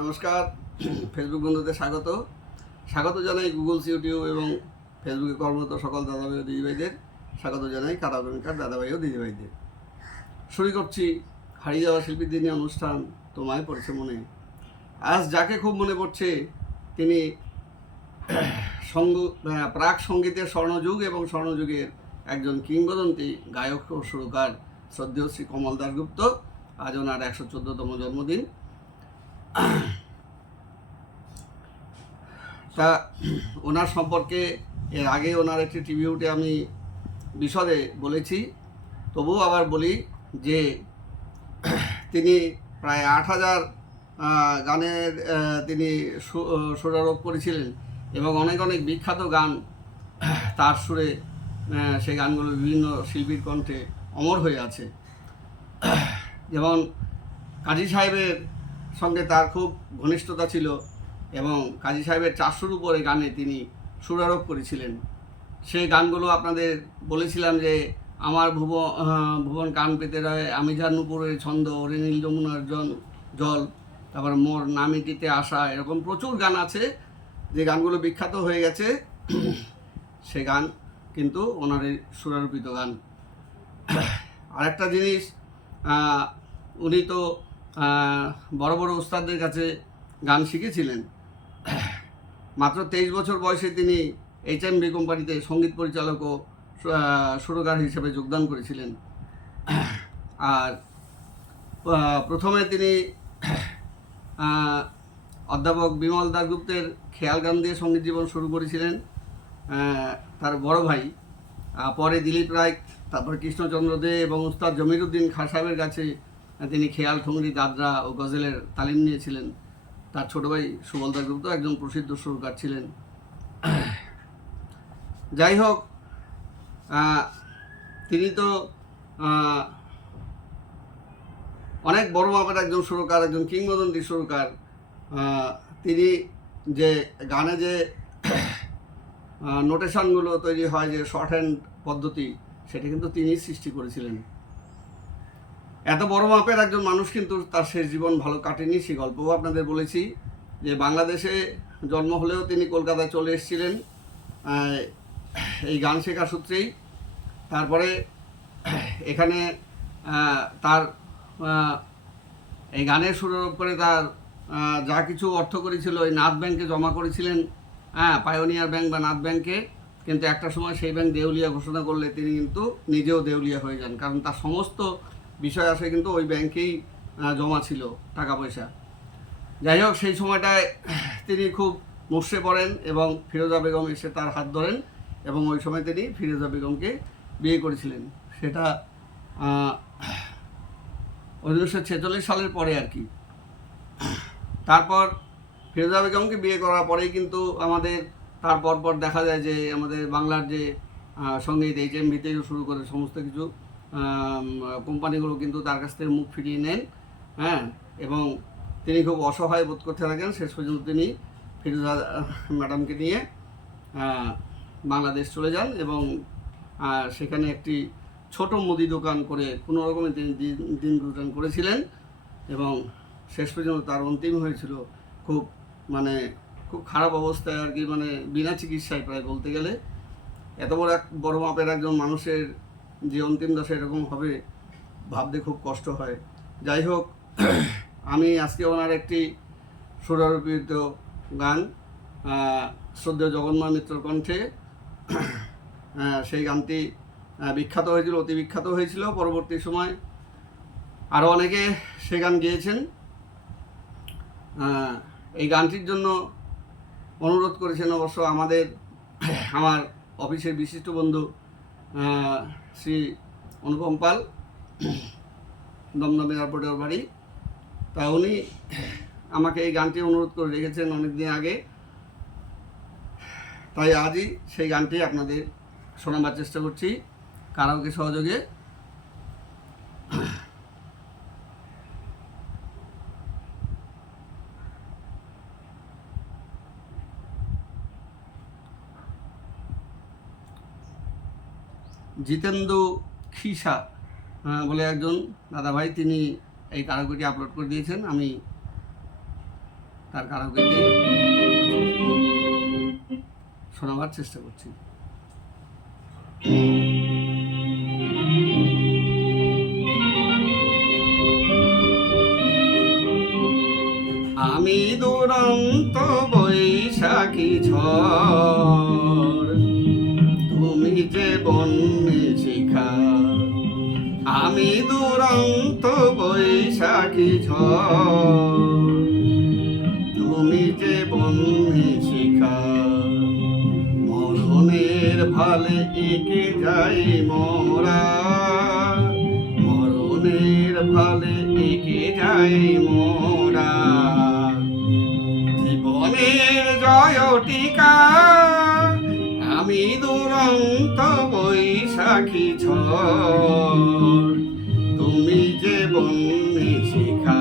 নমস্কার। ফেসবুক বন্ধুদের স্বাগত জানাই গুগলস, ইউটিউব এবং ফেসবুকে কর্মরত সকল দাদাভাই ও দিদিভাইদের স্বাগত জানাই, কারাবরণকার দাদাভাই ও দিদিভাইদের। শুরু করছি হারিয়ে যাওয়া শিল্পীর দিনে অনুষ্ঠান তোমায় পড়েছে মনে। আজ যাকে খুব মনে পড়ছে তিনি প্রাক সঙ্গীতের স্বর্ণযুগ এবং স্বর্ণযুগের একজন কিংবদন্তি গায়ক ও সুরকার শ্রদ্ধেয় শ্রী কমল দাশগুপ্ত। আজ ওনার 114তম জন্মদিন। তা ওনার সম্পর্কে এর আগে ওনার একটি ট্রিবিউটে আমি বিশদে বলেছি, তবুও আবার বলি যে তিনি প্রায় 8,000 গানের তিনি সুরারোপ করেছিলেন এবং অনেক অনেক বিখ্যাত গান তার সুরে সেই গানগুলো বিভিন্ন শিল্পীর কণ্ঠে অমর হয়ে আছে। যেমন কাজী সাহেবের সঙ্গে তার খুব ঘনিষ্ঠতা ছিল এবং কাজী সাহেবের 400-র উপরে গানে তিনি সুরারোপ করেছিলেন। সেই গানগুলো আপনাদের বলেছিলাম যে আমার ভুবন কান পেতে রয়, আমি যার নুপুরের ছন্দ, ওরে নীল যমুনার জল, তারপর মোর নামিটিতে আসা, এরকম প্রচুর গান আছে যে গানগুলো বিখ্যাত হয়ে গেছে। সে গান কিন্তু ওনার সুরারোপিত গান। আরেকটা জিনিস, উনি তো বড় বড় উস্তাদদের কাছে গান শিখেছিলেন। মাত্র 23 বছর বয়সে তিনি HMV কোম্পানিতে সঙ্গীত পরিচালক ও সুরকার হিসেবে যোগদান করেছিলেন। আর প্রথমে তিনি অধ্যাপক বিমল দাশগুপ্তের খেয়াল গান দিয়ে সঙ্গীত জীবন শুরু করেছিলেন, তার বড় ভাই। পরে দিলীপ রায়, তারপর কৃষ্ণচন্দ্র দে এবং উস্তাদ জমিরুদ্দিন খাঁ সাহেবের কাছে তিনি খেয়াল, ঠুংরি, দাদরা ও গজলের তালিম নিয়েছিলেন। তার ছোট ভাই সুবল দাশগুপ্ত একজন প্রসিদ্ধ সুরকার ছিলেন। যাই হোক, তিনি তো অনেক বড় মাপের একজন সুরকার, একজন কিংবদন্তি সুরকার। তিনি যে গানে যে নোটেশনগুলো তৈরি হয়, যে শর্ট হ্যান্ড পদ্ধতি, সেটা কিন্তু তিনিই সৃষ্টি করেছিলেন। এত বড় মাপের একজন মানুষ কিন্তু তার শেষ জীবন ভালো কাটেনি। সেই গল্পও আপনাদের বলেছি যে বাংলাদেশে জন্ম হলেও তিনি কলকাতায় চলে এসেছিলেন এই গান শেখার সূত্রেই। তারপরে এখানে তার এই গানের সুরারোপ করে তার যা কিছু অর্থ করেছিল ওই নাথ ব্যাংকে জমা করেছিলেন, পায়োনিয়ার ব্যাংক বা নাথ ব্যাংকে। কিন্তু একটা সময় সেই ব্যাংক দেউলিয়া ঘোষণা করলে তিনি কিন্তু নিজেও দেউলিয়া হয়ে যান, কারণ তার সমস্ত বিষয় আসে কিন্তু ওই ব্যাংকেই জমা ছিল টাকা পয়সা। যাই হোক, সেই সময়টায় তিনি খুব মুষড়ে পড়েন এবং ফিরোজা বেগম এসে তার হাত ধরেন এবং ওই সময় তিনি ফিরোজা বেগমকে বিয়ে করেছিলেন। সেটা 1946 সালের পরে আর কি। তারপর ফিরোজা বেগমকে বিয়ে করার পরেই কিন্তু আমাদের তার পর দেখা যায় যে আমাদের বাংলার যে সঙ্গীত HMV থেকে শুরু করে সমস্ত কিছু কোম্পানিগুলো কিন্তু তার কাছ থেকে মুখ ফিরিয়ে নেন, এবং তিনি খুব অসহায় বোধ করতে থাকেন। শেষ পর্যন্ত তিনি ফিরোজা ম্যাডামকে নিয়ে বাংলাদেশ চলে যান এবং সেখানে একটি ছোট মুদি দোকান করে কোনো রকমে তিনি দিন গুজার করেছিলেন এবং শেষ পর্যন্ত তার অন্তিম হয়েছিল খুব খারাপ অবস্থায় আর কি, বিনা চিকিৎসায় প্রায় বলতে গেলে। এত বড় মাপের একজন মানুষের যে অন্তিম দশা এরকম হবে ভাবতে খুব কষ্ট হয়। যাই হোক, আমি আজকে ওনার একটি সুরারোপিত গান, শ্রদ্ধেয় জগন্ময় মিত্রর কণ্ঠে, সেই গানটি বিখ্যাত হয়েছিল, অতি বিখ্যাত হয়েছিল। পরবর্তী সময় আরও অনেকে সে গান গেয়েছেন। এই গানটির জন্য অনুরোধ করেছেন অবশ্য আমার অফিসের বিশিষ্ট বন্ধু শ্রী অনুপম পাল, দমদম এয়ারপোর্টের বাড়ি। তা উনি আমাকে এই গানটি অনুরোধ করে রেখেছেন অনেক দিন আগে, তাই আজই সেই গানটি আপনাদের শোনাবার চেষ্টা করছি কারাওকে সহযোগে। জিতেন্দু খিসা বলে একজন দাদাভাই, তিনি এই কারাওকেটি আপলোড করে দিয়েছেন। আমি তার কারকগীতি শোনাবার চেষ্টা করছি। আমি দুরন্ত বৈশাখী ঝড়, তুমি যে বন্যে শিখা। আমি দুরন্ত বৈশাখী ঝড়, তুমি যে বন্যে শিখা। মরণের ভালে একে যাই মোরা, মরণের ভালে একে যাই মোরা। জীবনের জয় টিকা, আমি দুরন্ত বৈশাখী ঝড়, তুমি যে বন্যে শিখা।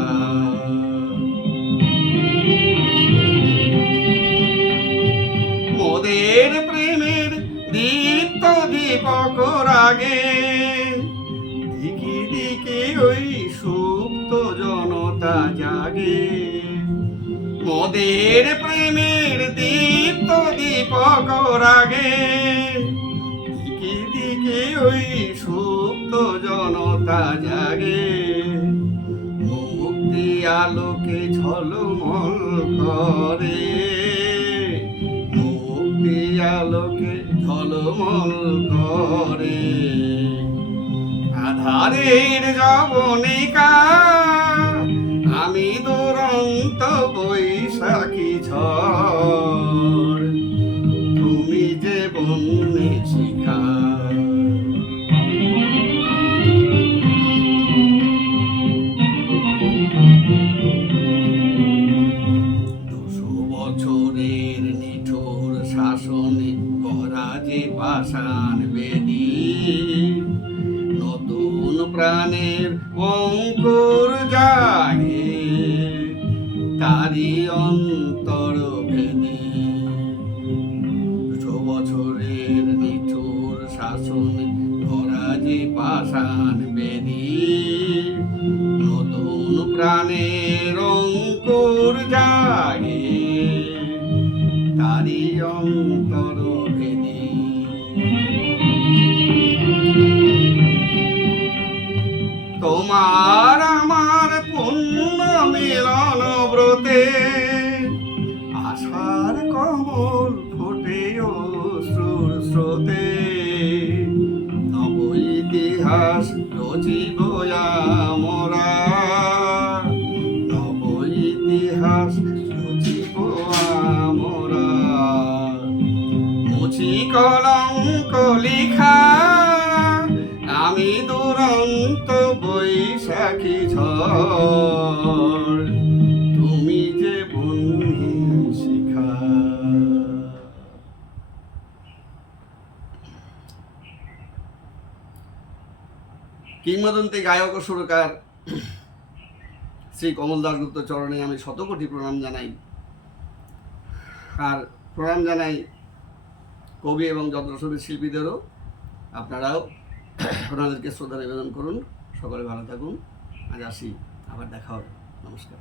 মোদের প্রেমের দীপ্ত দীপক রাগে, দিকে দিকে ওই সুপ্ত জনতা জাগে। মোদের প্রেমের দীপ্ত দীপক রাগে, দিকে দিকে ওই সুপ্ত জনতা জাগে। মুক্তি আলোকে ঝলমল করে, মুক্তি আলোকে ঝলমল করে। আধারের যবনিকা, আমি দুরন্ত বৈশাখী ঝড়, তুমি যে বন্যে শিখা। বছরের নিঠুর শাসনে গড়া যে পাষাণ বেদী, নতুন প্রাণের অঙ্কুর জাগে তারি অন্তর ভেদে। 200 বছরের নিঠুর শাসনে গড়া যে পাষাণ বেদী, নতুন প্রাণের অঙ্কুর জাগে তারি অন্তর ভেদে। তোমার আমার পুণ্য মিলন ব্রতে, আশার কমল ফোটে অশ্রুর স্রোতে। নব ইতিহাস রচিব আমরা, নব ইতিহাস রচিব আমরা। মুছি কলঙ্ক লিখা, আমি দুরন্ত বৈশাখী ঝড়, তুমি যে বন্যে শিখা। কিংবদন্তি গায়ক ও সুরকার শ্রী কমল দাশগুপ্ত চরণে আমি শতকোটি প্রণাম জানাই। আর প্রণাম জানাই কবি এবং যন্ত্রসঙ্গীত শিল্পীদেরও। আপনারাও ওনাদেরকে শ্রদ্ধা নিবেদন করুন। সকলে ভালো থাকুন। আজ আসি, আবার দেখা হবে। নমস্কার।